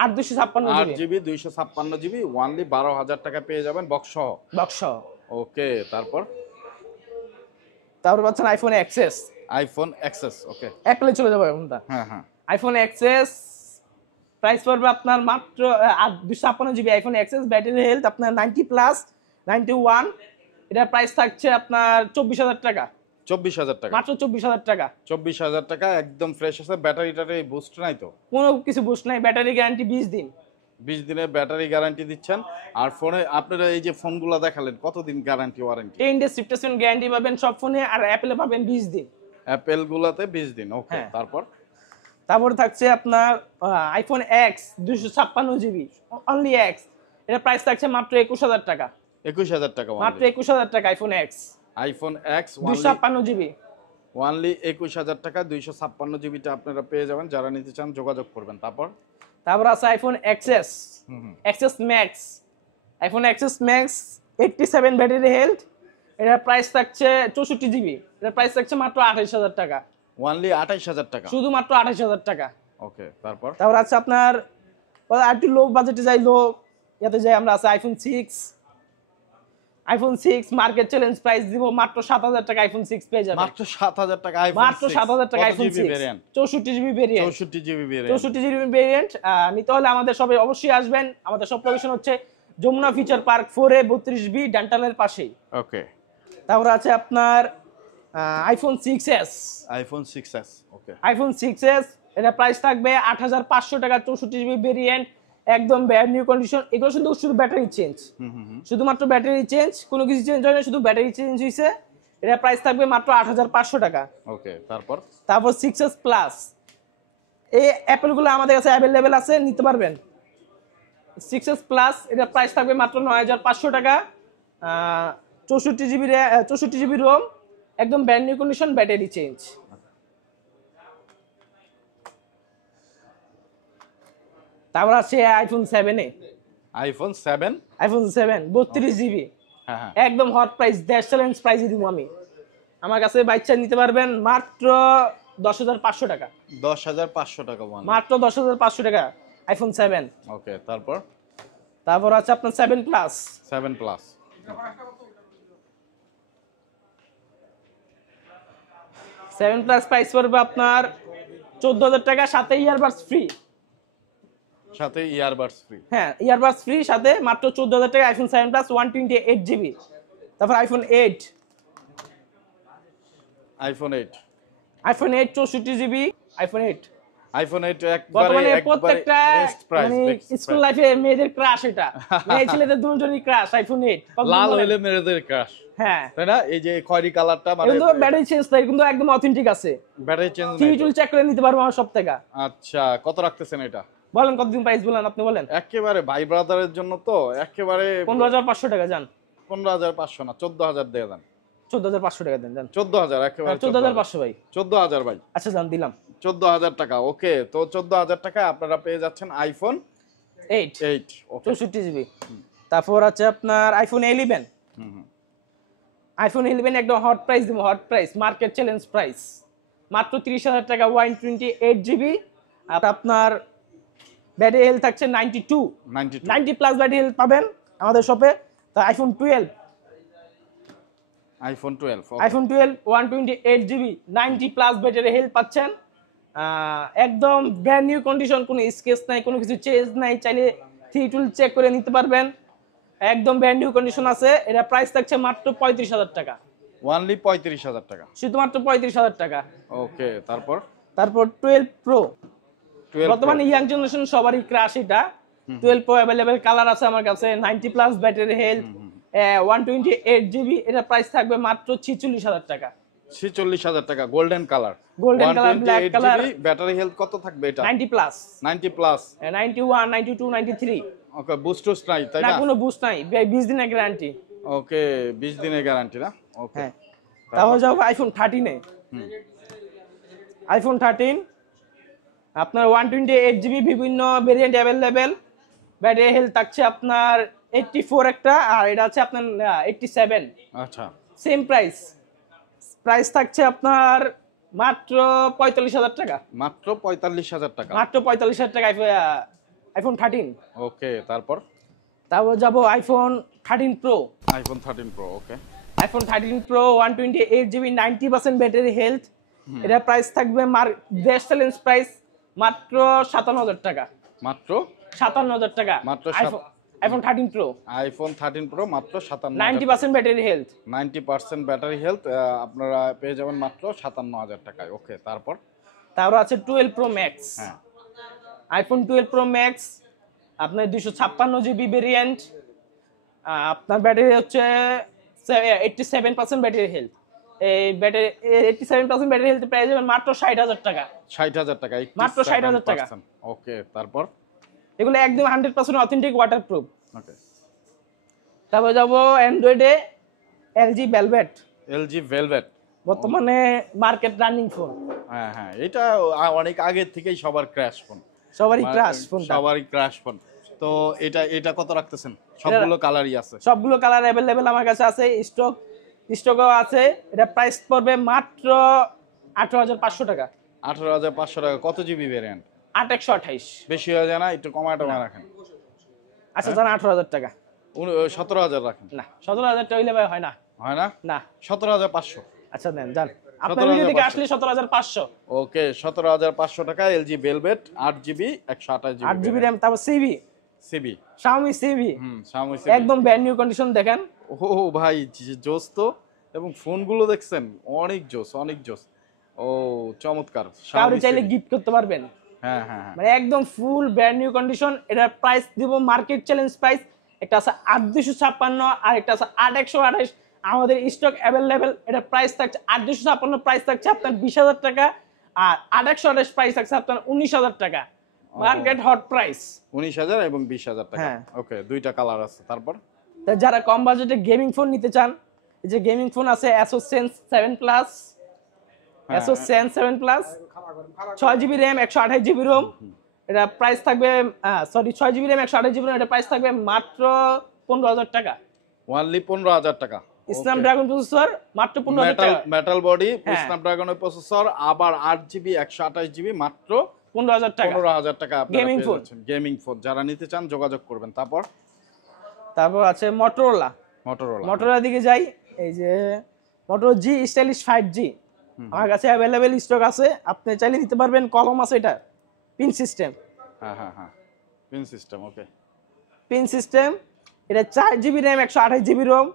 8,256 256GB only 12,000 টাকা পেয়ে যাবেন বক্স সহ। ওকে, তারপর পাচ্ছেন iPhone XS। ওকে, একলে চলে যাবে ফোনটা। হ্যাঁ, iPhone XS প্রাইস পড়বে আপনার মাত্র 256GB iPhone XS। Battery health আপনার 90+, 91। এটা প্রাইস থাকছে আপনার 24,000 টাকা। 24,000 টাকা, মাত্র 24,000 টাকা। 24,000 টাকা, একদম ফ্রেশ আছে। ব্যাটারিটাতে বুস্ট নাই তো? কোনো কিছু বুস্ট নাই, ব্যাটারি গ্যারান্টি 20 দিন। 20 দিনের ব্যাটারি গ্যারান্টি দিচ্ছেন। আর ফোনে আপনারা এই যে ফোনগুলো দেখালেন কতদিন guarantee warranty? 10 days replacement guarantee পাবেন সব ফোনে, আর অ্যাপেলে পাবেন 20 দিন। অ্যাপেল গুলাতে 20 দিন, ওকে। হ্যাঁ। তারপর থাকছে আপনার iPhone x 256 GB, only x, এটা প্রাইস থাকছে মাত্র 21000 টাকা। 21000 টাকা, মাত্র 21000 টাকা iPhone x. IPhone x 256 GB, only 21000 টাকা। 256 জিবিটা আপনারা পেয়ে যাবেন, যারা নিতে চান যোগাযোগ করবেন। তারপর আছে iPhone XS, XS max, iPhone XS max 87 battery health, এটার প্রাইস থাকছে 64 জিবি, এটার প্রাইস থাকছে মাত্র 28000 টাকা। ওনলি 28000 টাকা, শুধুমাত্র 28000 টাকা। ওকে। তারপর আছে আপনার একটু লো বাজেটে যাই, ইয়াতে যাই আমরা, আছে iPhone 6, iPhone 6 market challenge price দিব মাত্র 7000 টাকা। আইফোন 6 পেয়ে যাবেন মাত্র 7000 টাকা আইফোন, মাত্র 7000 টাকা iPhone 6 variant, 64 GB variant, 64 GB variant, 64 GB variant. নিতে হলে আমাদের সবাই অবশ্যই আসবেন। আমাদের সব লোকেশন হচ্ছে Jamuna Future park 4A 32B ডেন্টালের পাশেই। ওকে। তারপর আছে আপনার আইফোন 6s, আইফোন 6s, ওকে। আইফোন 6s এটা প্রাইস থাকবে 8500 টাকা, 64 জিবি ভেরিয়েন্ট, একদম ব্র্যান্ড নিউ কন্ডিশন। এগুলো শুধু ব্যাটারি চেঞ্জ, শুধুমাত্র ব্যাটারি চেঞ্জ, কোনো কিছু চেঞ্জ হয় না, শুধু ব্যাটারি চেঞ্জ হয়েছে। এটা প্রাইস থাকবে মাত্র 8500 টাকা। ওকে। তারপর 6s প্লাস, এই অ্যাপেলগুলো আমাদের কাছে অ্যাভেলেবেল আছে, নিতে পারবেন। 6s প্লাস এটা প্রাইস থাকবে মাত্র 9500 টাকা, 64 জিবি রোম, একদম brand new condition, battery change. তারপর আছে আইফোন 7 আইফোন 7 32 জিবি, হ্যাঁ, একদম হট প্রাইস, দেশ চ্যালেঞ্জ প্রাইসে দিব আমি। আমার কাছে বাচ্চা নিতে পারবেন মাত্র 10500 টাকা, 10500 টাকা, মাত্র 10500 টাকা আইফোন 7। ওকে। তারপর আছে আপনার 7 প্লাস, 7 প্লাস, 7 প্লাস প্রাইস পড়বে আপনার 14000 টাকা, সাথে ইয়ারবাডস ফ্রি, সাথে ইয়ারবাডস ফ্রি। হ্যাঁ ইয়ারবাডস ফ্রি সাথে, মাত্র 14000 টাকা আইফোন 7 প্লাস 128 জিবি। তারপর আইফোন 8, আইফোন 8 64 জিবি, আইফোন 8 একবারে প্রত্যেকটা বেস্ট প্রাইস, স্কুল লাইফে মেয়েদের ক্রাশ, এটা মেয়ে ছেলেদের দুজনেরই ক্রাশ আইফোন 8। লাল হইলে মেয়েদের ক্রাশ, হ্যাঁ তাই না? এই যে খয়েরি কালারটা, মানে কিন্তু ব্যাটারি চেঞ্জ তাই, কিন্তু একদম অথেন্টিক আছে, ব্যাটারি চেঞ্জ নাই। টিউল চেক করে নিতে পারবো আমার সব থেকে। আচ্ছা, কত রাখতেছেন এটা? বলেন কতদিন প্রাইস বলেন, আপনি বলেন। একেবারে ভাই ব্রাদারের জন্য তো একেবারে 15500 টাকা যান। 15500 না, 14000 দিয়ে দেন। 14500 টাকা দেন, যান। 14000, একেবারে 14500 ভাই। 14000 ভাই। আচ্ছা যান, দিলাম 14000 টাকা, ওকে। তো 14000 টাকায় আপনারা পেয়ে যাচ্ছেন আইফোন 8, ওকে। 64 জিবি। তারপর আছে আপনার আইফোন 11, আইফোন 11 একদম হট প্রাইস দিব, hot price, market challenge price, মাত্র 30000 টাকা, 128 জিবি। আর আপনার ব্যাটারি হেলথ থাকছে 90 প্লাস ব্যাটারি হেলথ পাবেন আমাদের শপে। তো iPhone 12, iPhone 12 128 GB, 90 plus battery health পাচ্ছেন, একদম ব্র্যান্ড নিউ কন্ডিশন, কোনো স্কেচ নাই, কোনো কিছু চেঞ্জ নাই, চাইলে থ্রি টুল চেক করে নিতে পারবেন, একদম ব্র্যান্ড নিউ কন্ডিশন আছে। এটা প্রাইস থাকছে মাত্র 35000 টাকা, ওনলি 35000 টাকা, শুধুমাত্র 35000 টাকা। ওকে। তারপর 12 প্রো, বর্তমানে ইয়াং জেনারেশন সবারই ক্রাশ এটা। 12 প্রো अवेलेबल কালার আছে আমার কাছে, 90 প্লাস ব্যাটারি হেলথ, 128 জিবি, এটা প্রাইস থাকবে মাত্র 46000 টাকা, 46000 টাকা, golden colour, black colour. Battery health কত থাকবে এটা? 90 প্লাস, 90 প্লাস, 91, 92, 93। ওকে। বুস্ট নাই, তাই না না? কোনো বুস্ট নাই, 20 দিনের গ্যারান্টি। ওকে, 20 দিনের গ্যারান্টি না, ওকে। হ্যাঁ। তাহলে যাও আইফোন 13 এ, আইফোন 13 আপনার 128 জিবি, বিভিন্ন ভেরিয়েন্ট अवेलेबल, ব্যাটারি হেলথ থাকছে আপনার 84 একটা, আর এটা আছে আপনার 87। আচ্ছা, সেম প্রাইস থাকছে আপনার মাত্র 45000 টাকা, মাত্র 45000 টাকা, মাত্র 45000 টাকা আইফোন 13। ওকে। তারপর যাব iPhone 13 pro, iPhone 13 pro, okay. IPhone 13 pro 128 GB, 90% battery health, এটা প্রাইস থাকবে বেস্ট চ্যালেঞ্জ প্রাইস মাত্র 57000 টাকা, মাত্র 57000 টাকা, মাত্র আইফোন 13 প্রো, আইফোন 13 প্রো মাত্র 57, 90% ব্যাটারি হেলথ, 90% ব্যাটারি হেলথ, আপনারা পেয়ে যাবেন মাত্র 57000 টাকায়, ওকে। তারপর আছে 12 প্রো ম্যাক্স, হ্যাঁ, আইফোন 12 প্রো ম্যাক্স আপনার 256 জিবি ভেরিয়েন্ট, আপনার ব্যাটারি হচ্ছে 87% ব্যাটারি হেলথ। এই ব্যাটারি 87% ব্যাটারি হেলথ প্রাইস যাবেন মাত্র 60,000 টাকা। 60,000 টাকা, মাত্র 60,000 টাকা। ওকে, তারপর এগুলো একদম 100% অথেন্টিক ওয়াটারপ্রুফ। ওকে, তারপর যাবো অ্যান্ড্রয়েডে এলজি ভেলভেট। এলজি ভেলভেট বর্তমানে মার্কেট রানিং ফোন। হ্যাঁ হ্যাঁ, এটা অনেক আগে থেকেই সবার ক্র্যাশ ফোন, সবারই ক্রাশ ফোন, সবারই ক্র্যাশ ফোন। তো এটা কত রাখতেছেন? সবগুলো কালারই আছে? সবগুলো কালার অ্যাভেলেবেল আমার কাছে আছে, স্টকও আছে। এটা প্রাইস পড়বে মাত্র 18,500 টাকা। 18,500 টাকা। কত জিবি ভেরিয়েন্ট? 8/128। বেশি হয়ে যায় না? একটু কমায় টমায় রাখেন। আচ্ছা জান 18,000 টাকা। 17,000 রাখেন। না 17,000 টাকা হইলে ভাই হয় না। হয় না? না 17,500। আচ্ছা দেন জান, আপনার ভিডিও থেকে আসলে 17,500। ওকে, 17,500 টাকা LG Velvet 8 GB 128 GB 8 GB RAM, তারপর সিবি সিবি Xiaomi সিবি Xiaomi একদম ব্র্যান্ড নিউ কন্ডিশন দেখেন। ও ভাই জোস তো, এবং ফোনগুলো দেখছেন অনেক জোস, অনেক জোস। ও চমৎকার। কাউরে চাইলে গিফট করতে পারবেন। হ্যাঁ হ্যাঁ হ্যাঁ, মানে একদম ফুল ব্র্যান্ড নিউ কন্ডিশন। এটার প্রাইস দিব মার্কেট চ্যালেঞ্জ প্রাইস। একটা আছে 8,256 আর একটা আছে 8,128। আমাদের স্টক অ্যাভেলেবেল। এটার প্রাইস থাকছে 8,256 প্রাইস থাকছে আপনার 20,000 টাকা, আর 8,128 প্রাইস থাকছে আপনার 19,000 টাকা। মার্কেট হট প্রাইস 19,000 এবং 20,000 টাকা। হ্যাঁ। ওকে, দুইটা কালার আছে। তারপর যারা কম বাজেটে গেমিং ফোন নিতে চান, এই যে গেমিং ফোন আছে Asus Zen 7 Plus, Asus Zen 7 Plus 6 GB RAM 128 GB ROM. এটা প্রাইস থাকবে 6 জিবি র্যাম 128 জিবি রোম। এটা প্রাইস থাকবে মাত্র 15,000 টাকা। ওনলি 15,000 টাকা। স্ন্যাপড্রাগন প্রসেসর মাত্র 15,000 টাকা। মেটাল বডি হ্যাঁ। স্ন্যাপড্রাগনের প্রসেসর, আবার 8 জিবি 128 জিবি, মাত্র 15,000 টাকা। 15,000 টাকা আপনারা Gaming পেয়ে phone। যাচ্ছেন। গেমিং ফোন যারা নিতে চান যোগাযোগ করবেন। তারপর আছে Motorola। Motorola দিকে যাই। এই যে Motorola G Stylish 5G আমার কাছে অ্যাভেলেবেল স্টক আছে, আপনি চাইলে নিতে পারবেন। কলম আছে, এটা পিন সিস্টেম। হ্যাঁ হ্যাঁ হ্যাঁ, পিন সিস্টেম। ওকে, পিন সিস্টেম। এটা 4 GB RAM 128 GB ROM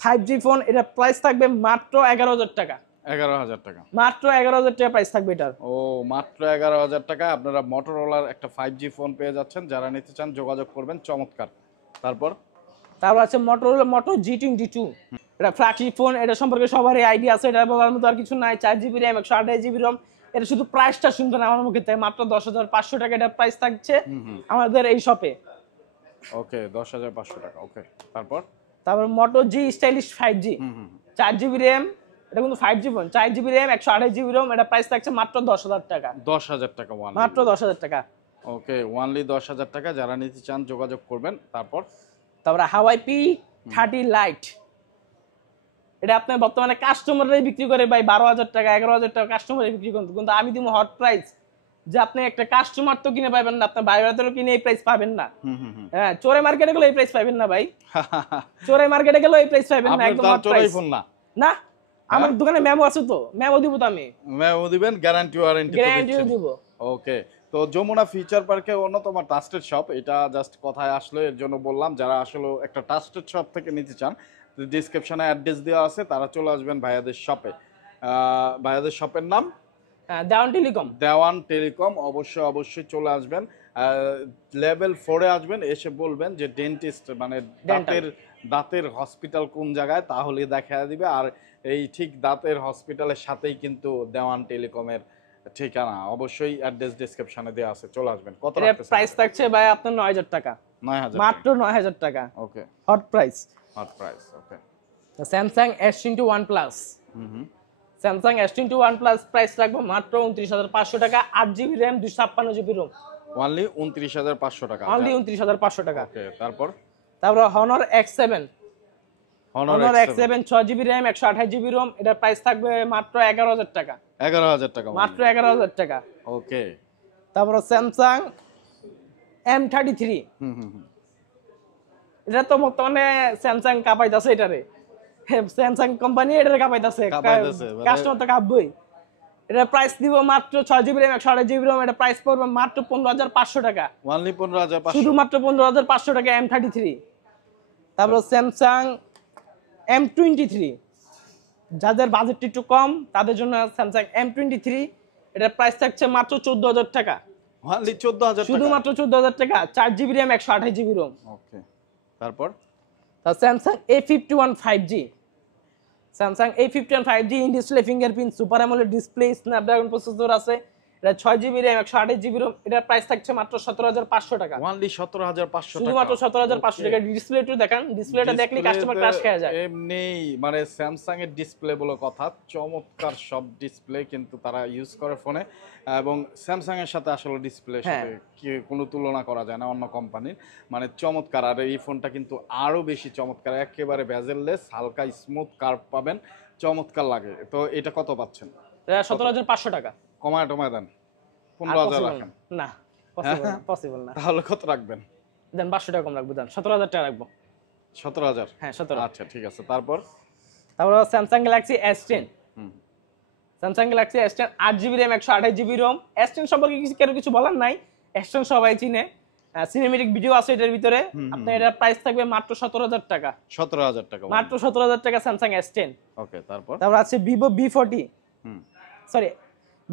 5G phone. এটা প্রাইস থাকবে মাত্র 11,000 টাকা। 11,000 টাকা। মাত্র 11,000 টাকা প্রাইস থাকবে এটার। ও মাত্র 11,000 টাকা আপনারা Motorolaর একটা 5G ফোন পেয়ে যাচ্ছেন। যারা নিতে চান যোগাযোগ করবেন। চমৎকার। তারপর আছে Motorola Moto G22। এটা ফ্ল্যাগশিপ ফোন। এটা সম্পর্কে সবারই আইডিয়া আছে, এটা বলার মতো আর কিছু নাই। 4 জিবি র্যাম 128 জিবি রোম। এটা শুধু প্রাইসটা শুনবেন আমার মুখে থেকে, মাত্র 10,500 টাকা এটা প্রাইস থাকছে আমাদের এই শপে। ওকে, 10,500 টাকা। ওকে, তারপর Moto G Stylish 5G 4 GB RAM. এটা কিন্তু 5G phone. 4 GB RAM 128 GB ROM. এটা প্রাইস থাকছে মাত্র 10,000 টাকা। 10,000 টাকা। মাত্র 10,000 টাকা। ওকে, ওনলি 10,000 টাকা। যারা নিতে চান যোগাযোগ করবেন। তারপর Huawei P30 Lite। এটা আপনার বর্তমানে কাস্টমাররাই বিক্রি করে ভাই 12,000 টাকা 11,000 টাকা কাস্টমারই বিক্রি করে, কিন্তু আমি দিব হট প্রাইস। যে আপনি একটা কাস্টমার তো কিনে পাবেন না, আপনার বাইরেও কিনে এই প্রাইস পাবেন না। হ্যাঁ, চোরে মার্কেটে গেলে এই প্রাইস পাবেন না ভাই। চোরে মার্কেটে গেলে এই প্রাইস পাবেন না, একদম হট প্রাইস। না আমার দোকানে মেমো আছে, তো মেমো দিব তো আমি। মেমো দিবেন, গ্যারান্টি ওয়ারেন্টি তো দিচ্ছেন। দিব। ওকে, তো যমুনা ফিউচার পার্কে অন্যতম ট্রাস্টেড শপ। এটা জাস্ট কথায় আসলো, এর জন্য বললাম। যারা আসলে একটা ট্রাস্টেড শপ থেকে নিতে চান, ডেসক্রিপশনে অ্যাড্রেস দেওয়া আছে, তারা চলে আসবেন ভাইয়াদের শপে। ভাইয়াদের শপের নাম দেওয়ান টেলিকম। দেওয়ান টেলিকম। অবশ্যই চলে আসবেন। লেভেল 4-এ আসবেন, এসে বলবেন যে ডেন্টিস্ট মানে দাঁতের হসপিটাল কোন জায়গায়, তাহলে দেখা দিবে। আর এই ঠিক দাঁতের হসপিটালের সাথেই কিন্তু দেওয়ান টেলিকমের ঠিকানা। অবশ্যই অ্যাড্রেস ডেসক্রিপশনে দেওয়া আছে, চলে আসবেন। কত রাখতেছেন? প্রাইস থাকছে ভাই আপনার 9,000 টাকা। 9,000 মাত্র 9,000 টাকা। Okay, hot price. Hot price. Okay, Samsung S21 Plus। Samsung S21 Plus price রাখবো মাত্র 29,500 টাকা। 8 GB RAM 256 GB ROM. Only 29,500 টাকা। অনলি 29,500 টাকা। ওকে, তারপর Honor X7। Honor X7 6 GB RAM 128 GB ROM. এটার প্রাইস থাকবে মাত্র 11,000 টাকা। 11,000 টাকা। মাত্র 11,000 টাকা। ওকে, Samsung M33। এটা তো বর্তমানে স্যামসাং কাপাইতাছে এটারে। স্যামসাং কোম্পানি এটারে কাপাইতাছে, কাস্টমার তো কাঁপবই। এটার প্রাইস দিব মাত্র 6 জিবি র্যাম 128 জিবি রোম। এটা প্রাইস পড়বে মাত্র 15,500 টাকা। অনলি 15,500। শুধু মাত্র 15,500 টাকা M33। Samsung M23। যাদের বাজেট একটু কম তাদের জন্য Samsung M23। এটার প্রাইস থাকছে মাত্র 14,000 টাকা। অনলি 14000 টাকা, শুধুমাত্র 14000 টাকা, 4GB RAM 128GB ROM। ওকে, তারপর Samsung A51 5G, Samsung A51 5G in display fingerprint super AMOLED display Snapdragon processor আছে, এটা 6GB RAM 128GB ROM, এটার প্রাইস থাকছে মাত্র 17500 টাকা। অনলি 17500 টাকা, শুধুমাত্র 17500 টাকা। ডিসপ্লেটা দেখেন, ডিসপ্লেটা দেখলে কাস্টমার ক্রাশ খেয়ে যায়। এমনি মানে স্যামসাং এর ডিসপ্লে বলে কথা, চমৎকার সব ডিসপ্লে কিন্তু তারা ইউজ করে ফোনে, এবং স্যামসাং এর সাথে আসলে ডিসপ্লের সাথে কি কোনো তুলনা করা যায় না অন্য কোম্পানির, মানে চমৎকার। আর এই ফোনটা কিন্তু আরো বেশি চমৎকার, একেবারে বেজেললেস, হালকা স্মুথ কার্ভ পাবেন, চমৎকার লাগে। তো এটা কত পাচ্ছেন? এটা 17500 টাকা। কমায় টমায় দেন, 15000 রাখেন। না, পসিবল না। তাহলে কত রাখবেন? দেন 500 টাকা কম রাখবো, দেন 17000 টাকা রাখবো। 17000? হ্যাঁ 17। আচ্ছা ঠিক আছে, তারপর Samsung Galaxy S10, Samsung Galaxy S10 8GB RAM 128GB ROM। S10 সম্পর্কে কিছু বলার নাই, S10 সবাই চিনে, সিনেমেটিক ভিডিও আছে এটার ভিতরে। আপনার এটার প্রাইস থাকবে মাত্র 17000 টাকা। 17000 টাকা, মাত্র 17000 টাকা স্যামসাং S10। ওকে, তারপর আছে Vivo B40, sorry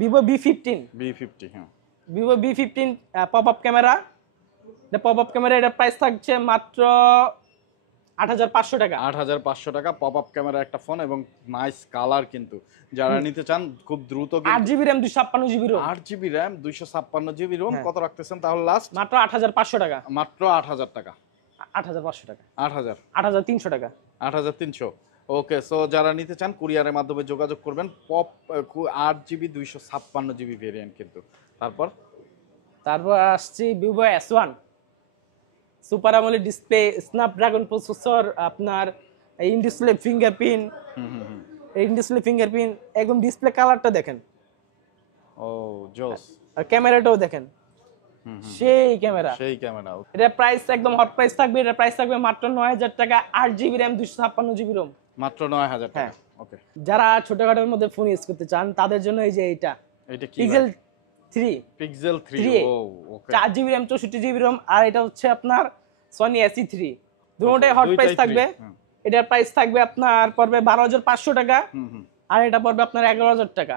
Vivo B15, হ্যাঁ, Vivo B15 pop up camera. এটা পপ আপ ক্যামেরা, এটার প্রাইস থাকছে মাত্র 8500 টাকা। 8500 টাকা, পপ আপ ক্যামেরা একটা ফোন এবং নাইস কালার। কিন্তু যারা নিতে চান খুব দ্রুত, 8GB RAM 256GB ROM, 8GB RAM 256GB ROM, কত রাখতেছেন তাহলে লাস্ট? মাত্র 8500 টাকা। মাত্র 8000 টাকা, 8500 টাকা, 8000, 8300 টাকা, 8300। ওকে, সো যারা নিতে চান কুরিয়ারের মাধ্যমে যোগাযোগ করবেন। পপ 8GB 256GB ভেরিয়েন্ট কিন্তু। তারপর আসছে Vivo S1 super AMOLED display Snapdragon processor, আপনার in display fingerprint, in display fingerprint, একদম ডিসপ্লে কালারটা দেখেন, ও জোস। আর ক্যামেরাটাও দেখেন, সেই ক্যামেরা। এটা প্রাইস একদম হট প্রাইস থাকবে, এটা প্রাইস থাকবে মাত্র 9000 টাকা, 8GB RAM 256GB ROM, মাত্র 9000 টাকা। ওকে, যারা ছোটখাটোর মধ্যে ফোন ইউজ করতে চান তাদের জন্য এই যে এটা কি Pixel 3, ও ওকে, 4GB RAM 64GB ROM, আর এটা হচ্ছে আপনার Sony SE3। দুটোটাই হট প্রাইস থাকবে। এটার প্রাইস থাকবে আপনার পড়বে 12500 টাকা, আর এটা পড়বে আপনার 11000 টাকা।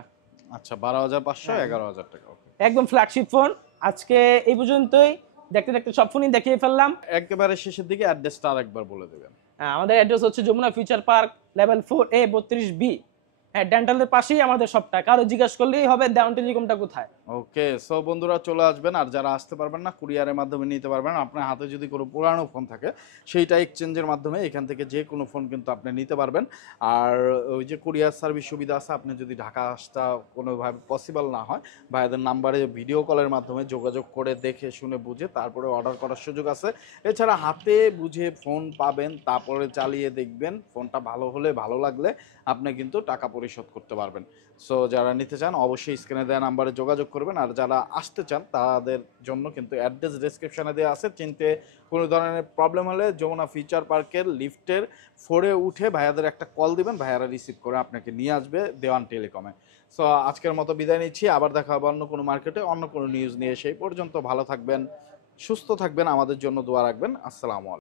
আচ্ছা, 12500, 11000 টাকা। ওকে, একদম ফ্ল্যাগশিপ ফোন। আজকে এই পর্যন্তই, দেখতে দেখতে সব ফোনই দেখিয়ে ফেললাম। একেবারে শেষের দিকে অ্যাড্রেসটা আরেকবার বলে দেবেন। আমাদের অ্যাড্রেস হচ্ছে Jamuna Future Park, level 4A 32B। হ্যাঁ, ডেন্টালের পাশেই আমাদের সবটা, কারো জিজ্ঞাসা করলেই হবে ডাউন টেলিকমটা কোথায়। ওকে, সো বন্ধুরা চলে আসবেন, আর যারা আসতে পারবেন না কুরিয়ারের মাধ্যমে নিতে পারবেন। আপনার হাতে যদি কোনো পুরানো ফোন থাকে সেইটা এক্সচেঞ্জের মাধ্যমে এখান থেকে যে কোনো ফোন কিন্তু আপনি নিতে পারবেন। আর ওই যে কুরিয়ার সার্ভিস সুবিধা আছে, আপনি যদি ঢাকা আসতে কোনোভাবে পসিবল না হয়, ভাইদের নাম্বারে ভিডিও কলের মাধ্যমে যোগাযোগ করে দেখে শুনে বুঝে তারপরে অর্ডার করার সুযোগ আছে। এছাড়া হাতে বুঝে ফোন পাবেন, তারপরে চালিয়ে দেখবেন, ফোনটা ভালো হলে, ভালো লাগলে আপনি কিন্তু টাকা পরিশোধ করতে পারবেন। সো যারা নিতে চান অবশ্যই স্ক্রিনে দেওয়া নাম্বারে যোগাযোগ করবেন। আর যারা আসতে চান তাদের জন্য কিন্তু অ্যাড্রেস ডেসক্রিপশনে দেওয়া আছে। চিনতে কোনো ধরনের প্রবলেম হলে যমুনা ফিউচার পার্কের লিফটের 4-এ উঠে ভাইয়াদের একটা কল দিবেন, ভাইয়ারা রিসিভ করে আপনাকে নিয়ে আসবে দেওয়ান টেলিকমে। সো আজকের মতো বিদায় নিচ্ছি, আবার দেখা হবে অন্য কোনো মার্কেটে অন্য কোনো নিউজ নিয়ে। সেই পর্যন্ত ভালো থাকবেন, সুস্থ থাকবেন, আমাদের জন্য দোয়া রাখবেন। আসসালামু আলাইকুম।